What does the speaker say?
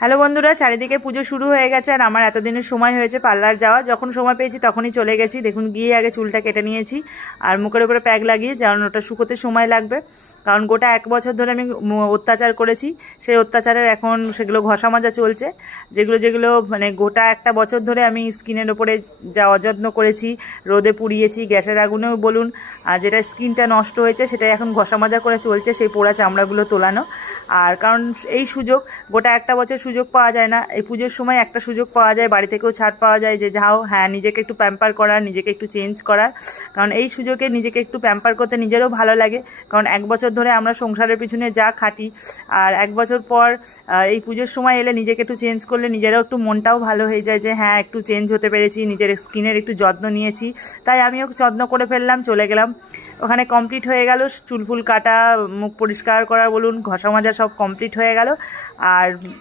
Hello বন্ধুরা, চারিদিকে পুজো শুরু হয়ে গেছে আর আমার এতদিনের সময় হয়েছে পার্লার যাওয়া। যখন সময় পেয়েছি তখনই চলে গেছি। দেখুন, গিয়ে আগে চুলটা কেটে নিয়েছি আর মুখের উপরে প্যাক লাগিয়ে, কারণ ওটা শুকোতে সময় লাগবে। কারণ গোটা 1 বছর ধরে আমি অত্যাচার করেছি, সেই অত্যাচারের এখন সেগুলো ঘষা মাজা চলছে। যেগুলো যেগুলো মানে গোটা একটা বছর ধরে আমি স্কিনের ওপরে যা অযত্ন করেছি, রোদে পুড়িয়েছি, গ্যাসের আগুনেও বলুন, আর যেটা স্কিনটা নষ্ট হয়েছে সেটাই এখন ঘষা মাজা করে চলছে, সেই পোড়া চামড়াগুলো তোলানো। আর কারণ এই সুযোগ গোটা একটা বছর সুযোগ পাওয়া যায় না, এই পুজোর সময় একটা সুযোগ পাওয়া যায়, বাড়ি থেকেও ছাড় পাওয়া যায় যে যাও, হ্যাঁ, নিজেকে একটু প্যাম্পার করার, নিজেকে একটু চেঞ্জ করার। কারণ এই সুযোগে নিজেকে একটু প্যাম্পার করতে নিজেরও ভালো লাগে। কারণ 1 বছর ধরে আমরা সংসারের পিছনে যা খাটি, আর 1 বছর পর এই পুজোর সময় এলে নিজেকে একটু চেঞ্জ করলে নিজেরও একটু মনটাও ভালো হয়ে যায় যে হ্যাঁ, একটু চেঞ্জ হতে পেরেছি, নিজের স্কিনের একটু যত্ন নিয়েছি। তাই আমিও যত্ন করে ফেললাম, চলে গেলাম। ওখানে কমপ্লিট হয়ে গেল, চুল ফুল কাটা, মুখ পরিষ্কার করা বলুন, ঘষা মাজা সব কমপ্লিট হয়ে গেল। আর